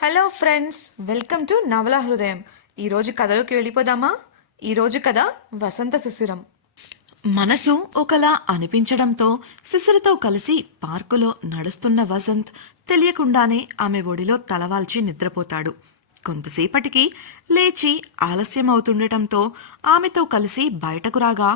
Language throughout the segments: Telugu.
హలో ఫ్రెండ్స్, వెల్కమ్ టు నవల హృదయం. ఈరోజు కథలోకి వెళ్ళిపోదామా? ఈరోజు కథ వసంత శిశిరం. మనసు ఒకలా అనిపించడంతో శిశిరతో కలిసి పార్కులో నడుస్తున్న వసంత్ తెలియకుండానే ఆమె ఒడిలో తలవాల్చి నిద్రపోతాడు. కొంతసేపటికి లేచి ఆలస్యం అవుతుండటంతో ఆమెతో కలిసి బయటకు రాగా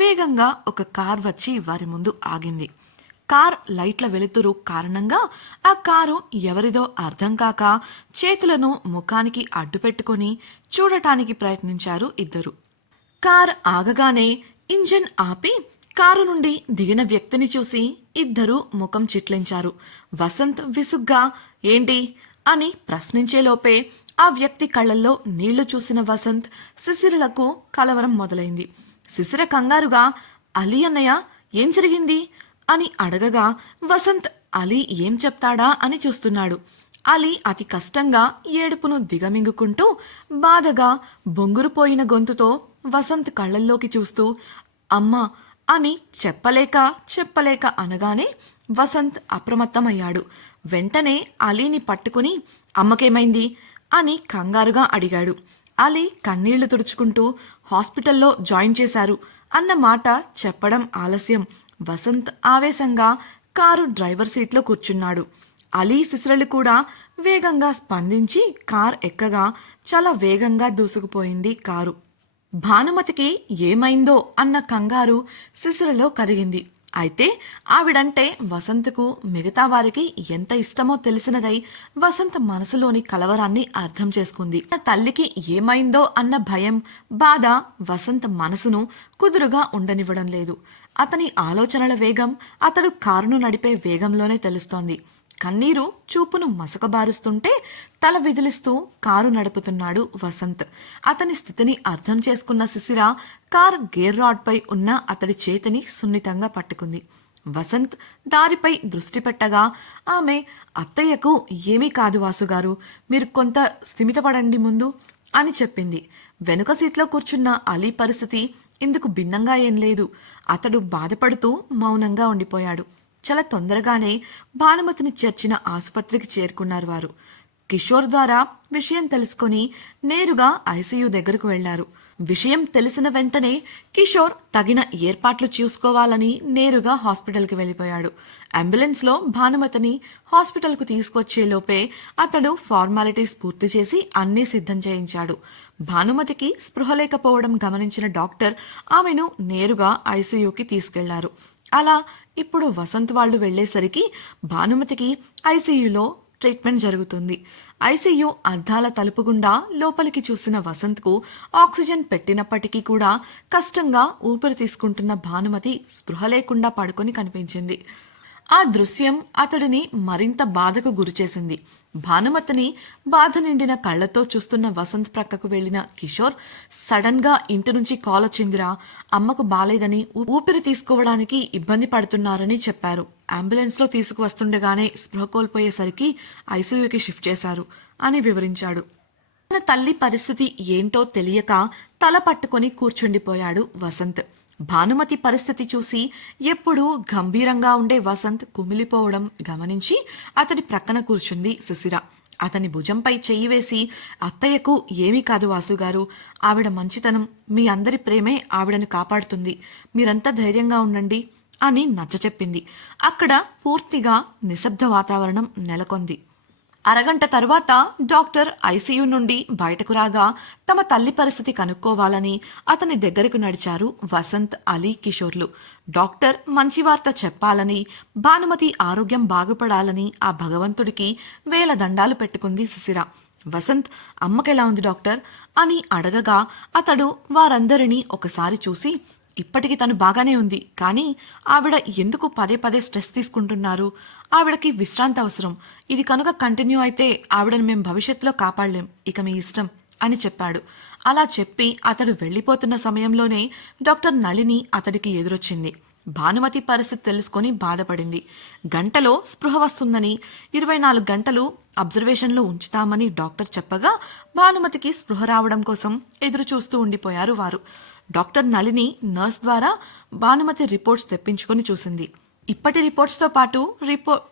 వేగంగా ఒక కార్ వచ్చి వారి ముందు ఆగింది. కార్ లైట్ల వెలుతురు కారణంగా ఆ కారు ఎవరిదో అర్థం కాక చేతులను ముఖానికి అడ్డుపెట్టుకుని చూడటానికి ప్రయత్నించారు ఇద్దరు. కార్ ఆగగానే ఇంజిన్ ఆపి కారు నుండి దిగిన వ్యక్తిని చూసి ఇద్దరూ ముఖం చిట్లించారు. వసంత్ విసుగ్గా ఏంటి అని ప్రశ్నించేలోపే ఆ వ్యక్తి కళ్ళల్లో నీళ్లు చూసిన వసంత్ శిశిరలకు కలవరం మొదలైంది. శిశిర కంగారుగా అలీ అన్నయ్య ఏం జరిగింది అని అడగగా వసంత్ అలీ ఏం చెప్తాడా అని చూస్తున్నాడు. అలీ అతి కష్టంగా ఏడుపును దిగమింగుకుంటూ బాధగా బొంగురుపోయిన గొంతుతో వసంత్ కళ్ళల్లోకి చూస్తూ అమ్మా అని చెప్పలేక అనగానే వసంత్ అప్రమత్తమయ్యాడు. వెంటనే అలీని పట్టుకుని అమ్మకేమైంది అని కంగారుగా అడిగాడు. అలీ కన్నీళ్లు తుడుచుకుంటూ హాస్పిటల్లో జాయిన్ చేశారు అన్న మాట చెప్పడం ఆలస్యం. వసంత్ ఆవేశంగా కారు డ్రైవర్ సీట్లో కూర్చున్నాడు. అలీ శిశిరలు కూడా వేగంగా స్పందించి కార్ ఎక్కగా చాలా వేగంగా దూసుకుపోయింది కారు. భానుమతికి ఏమైందో అన్న కంగారు శిశిరలో కరిగింది. అయితే ఆవిడంటే వసంత్కు మిగతా వారికి ఎంత ఇష్టమో తెలిసినదై వసంత్ మనసులోని కలవరాన్ని అర్థం చేసుకుంది. తన తల్లికి ఏమైందో అన్న భయం, బాధ వసంత్ మనసును కుదురుగా ఉండనివ్వడం లేదు. అతని ఆలోచనల వేగం అతడు కారును నడిపే వేగంలోనే తెలుస్తోంది. కన్నీరు చూపును మసకబారుస్తుంటే తల విదిలిస్తూ కారు నడుపుతున్నాడు వసంత్. అతని స్థితిని అర్థం చేసుకున్న శిశిర కార్ గేర్ రాడ్పై ఉన్న అతడి చేతిని సున్నితంగా పట్టుకుంది. వసంత్ దారిపై దృష్టి పెట్టగా ఆమె అత్తయ్యకు ఏమీ కాదు వాసుగారు, మీరు కొంత స్థిమితపడండి ముందు అని చెప్పింది. వెనుక సీట్లో కూర్చున్న అలీ పరిస్థితి ఇందుకు భిన్నంగా ఏం లేదు. అతడు బాధపడుతూ మౌనంగా ఉండిపోయాడు. చాలా తొందరగానే భానుమతిని చేర్చిన ఆసుపత్రికి చేరుకున్నారు వారు. కిషోర్ ద్వారా విషయం తెలుసుకుని నేరుగా ఐసీయూ దగ్గరకు వెళ్లారు. విషయం తెలిసిన వెంటనే కిషోర్ తగిన ఏర్పాట్లు చూసుకోవాలని నేరుగా హాస్పిటల్కి వెళ్లిపోయాడు. అంబులెన్స్లో భానుమతిని హాస్పిటల్కు తీసుకొచ్చేలోపే అతడు ఫార్మాలిటీస్ పూర్తి చేసి అన్నీ సిద్ధం చేయించాడు. భానుమతికి స్పృహ లేకపోవడం గమనించిన డాక్టర్ ఆమెను నేరుగా ఐసీయూకి తీసుకెళ్లారు. అలా ఇప్పుడు వసంత్ వాళ్ళు వెళ్లేసరికి భానుమతికి ఐసీయూలో ట్రీట్మెంట్ జరుగుతుంది. ఐసీయూ అద్దాల తలుపు గుండా లోపలికి చూసిన వసంత్కు ఆక్సిజన్ పెట్టినప్పటికీ కూడా కష్టంగా ఊపిరి తీసుకుంటున్న భానుమతి స్పృహ లేకుండా పడుకొని కనిపించింది. ఆ దృశ్యం అతడిని మరింత బాధకు గురిచేసింది. భానుమతిని బాధ నిండిన కళ్లతో చూస్తున్న వసంత్ ప్రక్కకు వెళ్లిన కిషోర్ సడన్ గా ఇంటి నుంచి కాల్ వచ్చిందిరా, అమ్మకు బాలేదని ఊపిరి తీసుకోవడానికి ఇబ్బంది పడుతున్నారని చెప్పారు. అంబులెన్స్ లో తీసుకువస్తుండగానే స్పృహ కోల్పోయేసరికి ఐసీయూకి షిఫ్ట్ చేశారు అని వివరించాడు. తన తల్లి పరిస్థితి ఏంటో తెలియక తల పట్టుకొని కూర్చుండిపోయాడు వసంత్. భానుమతి పరిస్థితి చూసి ఎప్పుడూ గంభీరంగా ఉండే వసంత్ కుమిలిపోవడం గమనించి అతడి ప్రక్కన కూర్చుంది శిశిర. అతని భుజంపై చెయ్యి వేసి అత్తయ్యకు ఏమీ కాదు వాసుగారు, ఆవిడ మంచితనం, మీ అందరి ప్రేమే ఆవిడను కాపాడుతుంది, మీరంతా ధైర్యంగా ఉండండి అని నచ్చచెప్పింది. అక్కడ పూర్తిగా నిశ్శబ్ద వాతావరణం నెలకొంది. అరగంట తర్వాత డాక్టర్ ఐసీయూ నుండి బయటకు రాగా తమ తల్లి పరిస్థితి కనుక్కోవాలని అతని దగ్గరకు నడిచారు వసంత్, అలీ, కిషోర్లు. డాక్టర్ మంచి వార్త చెప్పాలని, భానుమతి ఆరోగ్యం బాగుపడాలని ఆ భగవంతుడికి వేల దండాలు పెట్టుకుంది శిశిర. వసంత్ అమ్మకెలా ఉంది డాక్టర్ అని అడగగా అతడు వారందరినీ ఒకసారి చూసి ఇప్పటికి తను బాగానే ఉంది, కానీ ఆవిడ ఎందుకు పదే పదే స్ట్రెస్ తీసుకుంటున్నారు, ఆవిడకి విశ్రాంతి అవసరం, ఇది కనుక కంటిన్యూ అయితే ఆవిడను మేం భవిష్యత్తులో కాపాడలేం, ఇక మీ ఇష్టం అని చెప్పాడు. అలా చెప్పి అతడు వెళ్లిపోతున్న సమయంలోనే డాక్టర్ నళిని అతడికి ఎదురొచ్చింది. భానుమతి పరిస్థితి తెలుసుకొని బాధపడింది. గంటలో స్పృహ వస్తుందని, 24 గంటలు అబ్జర్వేషన్లో ఉంచుతామని డాక్టర్ చెప్పగా భానుమతికి స్పృహ రావడం కోసం ఎదురు చూస్తూ ఉండిపోయారు వారు. డాక్టర్ నళిని నర్స్ ద్వారా భానుమతి రిపోర్ట్స్ తెప్పించుకొని చూసింది. ఇప్పటి రిపోర్ట్స్తో పాటు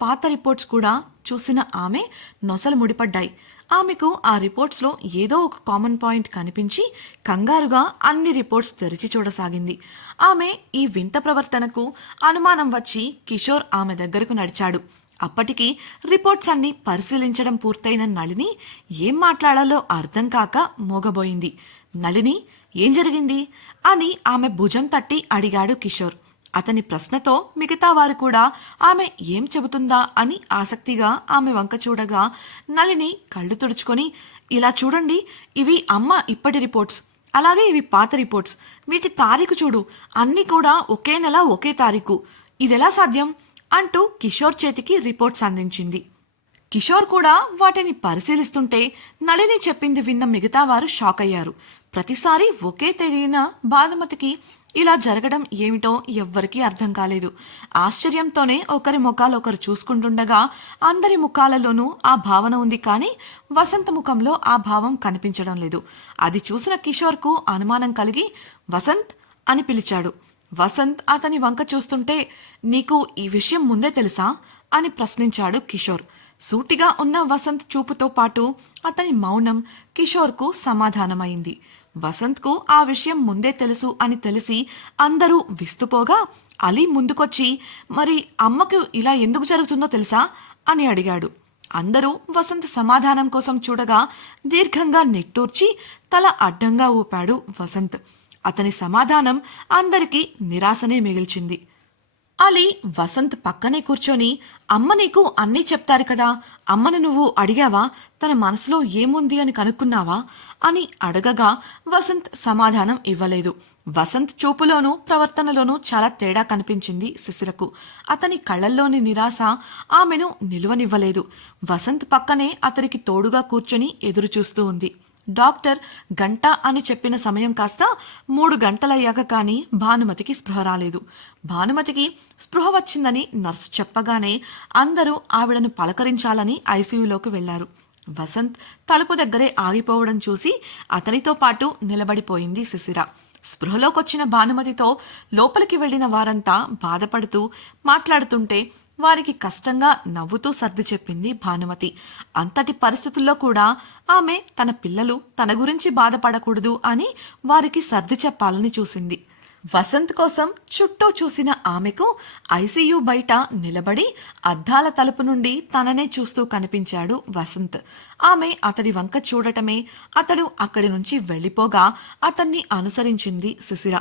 పాత రిపోర్ట్స్ కూడా చూసిన ఆమె నొసలు ముడిపడ్డాయి. ఆమెకు ఆ రిపోర్ట్స్లో ఏదో ఒక కామన్ పాయింట్ కనిపించి కంగారుగా అన్ని రిపోర్ట్స్ తెరిచి చూడసాగింది. ఆమె ఈ వింత ప్రవర్తనకు అనుమానం వచ్చి కిషోర్ ఆమె దగ్గరకు నడిచాడు. అప్పటికి రిపోర్ట్స్ అన్ని పరిశీలించడం పూర్తయిన నళిని ఏం మాట్లాడాలో అర్థం కాక మోగబోయింది. నళిని, ఏం జరిగింది అని ఆమె భుజం తట్టి అడిగాడు కిషోర్. అతని ప్రశ్నతో మిగతా వారు కూడా ఆమె ఏం చెబుతుందా అని ఆసక్తిగా ఆమె వంక చూడగా నళిని కళ్ళు తుడుచుకొని, ఇలా చూడండి, ఇవి అమ్మ ఇప్పటి రిపోర్ట్స్, అలాగే ఇవి పాత రిపోర్ట్స్, వీటి తారీఖు చూడు, అన్నీ కూడా ఒకే నెల ఒకే తారీఖు, ఇదెలా సాధ్యం అంటూ కిషోర్ చేతికి రిపోర్ట్స్ అందించింది. కిషోర్ కూడా వాటిని పరిశీలిస్తుంటే నళిని చెప్పింది విన్న మిగతా వారు షాక్ అయ్యారు. ప్రతిసారి ఒకే తేదీన భానుమతికి ఇలా జరగడం ఏమిటో ఎవ్వరికీ అర్థం కాలేదు. ఆశ్చర్యంతోనే ఒకరి ముఖాలు ఒకరు చూసుకుంటుండగా అందరి ముఖాలలోనూ ఆ భావన ఉంది, కానీ వసంత ముఖంలో ఆ భావం కనిపించడం లేదు. అది చూసిన కిషోర్కు అనుమానం కలిగి వసంత్ అని పిలిచాడు. వసంత్ అతని వంక చూస్తుంటే, నీకు ఈ విషయం ముందే తెలుసా అని ప్రశ్నించాడు కిషోర్. సూటిగా ఉన్న వసంత్ చూపుతో పాటు అతని మౌనం కిషోర్కు సమాధానమైంది. వసంత్కు ఆ విషయం ముందే తెలుసు అని తెలిసి అందరూ విస్తుపోగా అలీ ముందుకొచ్చి, మరి అమ్మకు ఇలా ఎందుకు జరుగుతుందో తెలుసా అని అడిగాడు. అందరూ వసంత్ సమాధానం కోసం చూడగా దీర్ఘంగా నిట్టూర్చి తల అడ్డంగా ఊపాడు వసంత్. అతని సమాధానం అందరికీ నిరాశనే మిగిల్చింది. అలీ వసంత్ పక్కనే కూర్చొని, అమ్మ నీకు అన్నీ చెప్తారు కదా, అమ్మను నువ్వు అడిగావా, తన మనసులో ఏముంది అని కనుక్కున్నావా అని అడగగా వసంత్ సమాధానం ఇవ్వలేదు. వసంత్ చూపులోనూ ప్రవర్తనలోనూ చాలా తేడా కనిపించింది శిశిరకు. అతని కళ్ళల్లోని నిరాశ ఆమెను నిలువనివ్వలేదు. వసంత్ పక్కనే అతనికి తోడుగా కూర్చొని ఎదురు చూస్తూ ఉంది. డాక్టర్ గంట అని చెప్పిన సమయం కాస్త 3 గంటలయ్యాక కానీ భానుమతికి స్పృహ రాలేదు. భానుమతికి స్పృహ వచ్చిందని నర్సు చెప్పగానే అందరూ ఆవిడను పలకరించాలని ఐసీయూలోకి వెళ్లారు. వసంత్ తలుపు దగ్గరే ఆగిపోవడం చూసి అతనితో పాటు నిలబడిపోయింది శిశిర. స్పృహలోకొచ్చిన భానుమతితో లోపలికి వెళ్లిన వారంతా బాధపడుతూ మాట్లాడుతుంటే వారికి కష్టంగా నవ్వుతూ సర్ది చెప్పింది భానుమతి. అంతటి పరిస్థితుల్లో కూడా ఆమె తన పిల్లలు తన గురించి బాధపడకూడదు అని వారికి సర్ది చెప్పాలని చూసింది. వసంత్ కోసం చుట్టూ చూసిన ఆమెకు ఐసీయూ బయట నిలబడి అద్దాల తలుపు నుండి తననే చూస్తూ కనిపించాడు వసంత్. ఆమె అతడి వంక చూడటమే అతడు అక్కడి నుంచి వెళ్లిపోగా అతన్ని అనుసరించింది శిశిర.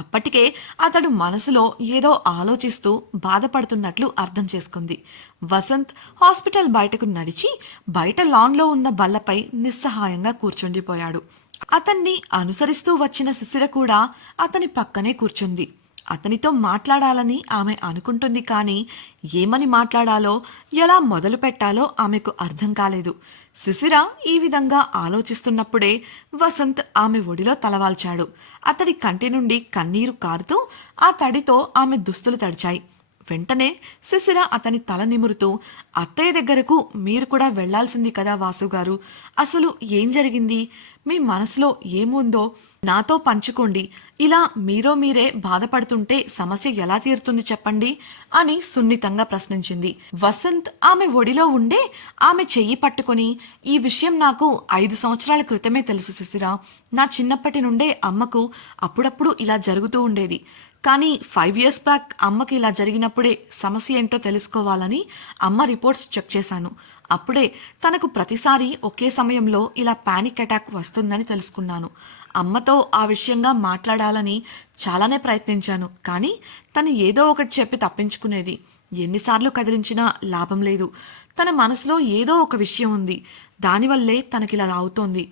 అప్పటికే అతడు మనసులో ఏదో ఆలోచిస్తూ బాధపడుతున్నట్లు అర్థం చేసుకుంది. వసంత్ హాస్పిటల్ బయటకు నడిచి బయట లాన్లో ఉన్న బల్లపై నిస్సహాయంగా కూర్చుండిపోయాడు. అతన్ని అనుసరిస్తూ వచ్చిన శిశిర కూడా అతని పక్కనే కూర్చుంది. అతనితో మాట్లాడాలని ఆమె అనుకుంటుంది, కానీ ఏమని మాట్లాడాలో ఎలా మొదలు పెట్టాలో ఆమెకు అర్థం కాలేదు. శిశిర ఈ విధంగా ఆలోచిస్తున్నప్పుడే వసంత్ ఆమె ఒడిలో తలవాల్చాడు. అతడి కంటి నుండి కన్నీరు కారుతూ ఆ తడితో ఆమె దుస్తులు తడిచాయి. వెంటనే శిశిర అతని తల నిమురుతూ, అత్తయ్య దగ్గరకు మీరు కూడా వెళ్లాల్సింది కదా వాసుగారు, అసలు ఏం జరిగింది, మీ మనసులో ఏముందో నాతో పంచుకోండి, ఇలా మీరే బాధపడుతుంటే సమస్య ఎలా తీరుతుంది చెప్పండి అని సున్నితంగా ప్రశ్నించింది. వసంత్ ఆమె ఒడిలో ఉండే ఆమె చెయ్యి పట్టుకొని, ఈ విషయం నాకు 5 సంవత్సరాల క్రితమే తెలుసు శిశిర, నా చిన్నప్పటి నుండే అమ్మకు అప్పుడప్పుడు ఇలా జరుగుతూ ఉండేది, కానీ 5 years బ్యాక్ అమ్మకి ఇలా జరిగినప్పుడే సమస్య ఏంటో తెలుసుకోవాలని అమ్మ రిపోర్ట్స్ చెక్ చేశాను. అప్పుడే తనకు ప్రతిసారి ఒకే సమయంలో ఇలా పానిక్ అటాక్ వస్తుందని తెలుసుకున్నాను. అమ్మతో ఆ విషయంగా మాట్లాడాలని చాలానే ప్రయత్నించాను, కానీ తను ఏదో ఒకటి చెప్పి తప్పించుకునేది. ఎన్నిసార్లు కదిలించినా లాభం లేదు. తన మనసులో ఏదో ఒక విషయం ఉంది, దానివల్లే తనకిలా అవుతోంది.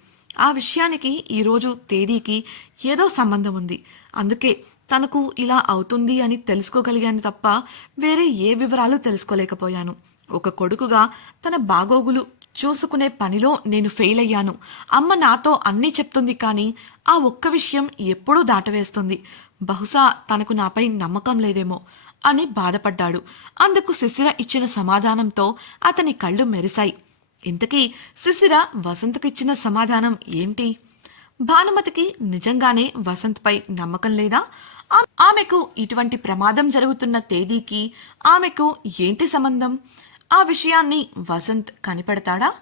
ఆ విషయానికి ఈరోజు తేదీకి ఏదో సంబంధం ఉంది. అందుకే తనకు ఇలా అవుతుంది అని తెలుసుకోగలిగాను తప్ప వేరే ఏ వివరాలు తెలుసుకోలేకపోయాను. ఒక కొడుకుగా తన బాగోగులు చూసుకునే పనిలో నేను ఫెయిల్ అయ్యాను. అమ్మ నాతో అన్నీ చెప్తుంది, కానీ ఆ ఒక్క విషయం ఎప్పుడూ దాటవేస్తుంది. బహుశా తనకు నాపై నమ్మకం లేదేమో అని బాధపడ్డాడు. అందుకు శిశిర ఇచ్చిన సమాధానంతో అతని కళ్ళు మెరిశాయి. ఇంతకీ శిశిర వసంత్కు ఇచ్చిన సమాధానం ఏంటి? భానుమతికి నిజంగానే వసంత్పై నమ్మకం లేదా? ఆమెకు ఇటువంటి ప్రమాదం జరుగుతున్న తేదీకి ఆమెకు ఏంటి సంబంధం? ఆ విషయాన్ని వసంత్ కనిపెడతాడా?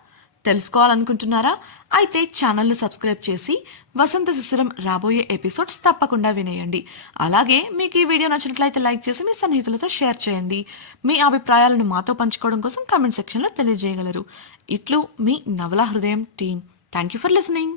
తెలుసుకోవాలనుకుంటున్నారా? అయితే ఛానల్ను సబ్స్క్రైబ్ చేసి వసంత శిశిరం రాబోయే ఎపిసోడ్స్ తప్పకుండా వినేయండి. అలాగే మీకు ఈ వీడియో నచ్చినట్లయితే లైక్ చేసి మీ సన్నిహితులతో షేర్ చేయండి. మీ అభిప్రాయాలను మాతో పంచుకోవడం కోసం కామెంట్ సెక్షన్లో తెలియజేయగలరు. ఇట్లు మీ నవలా హృదయం team. Thank you for listening.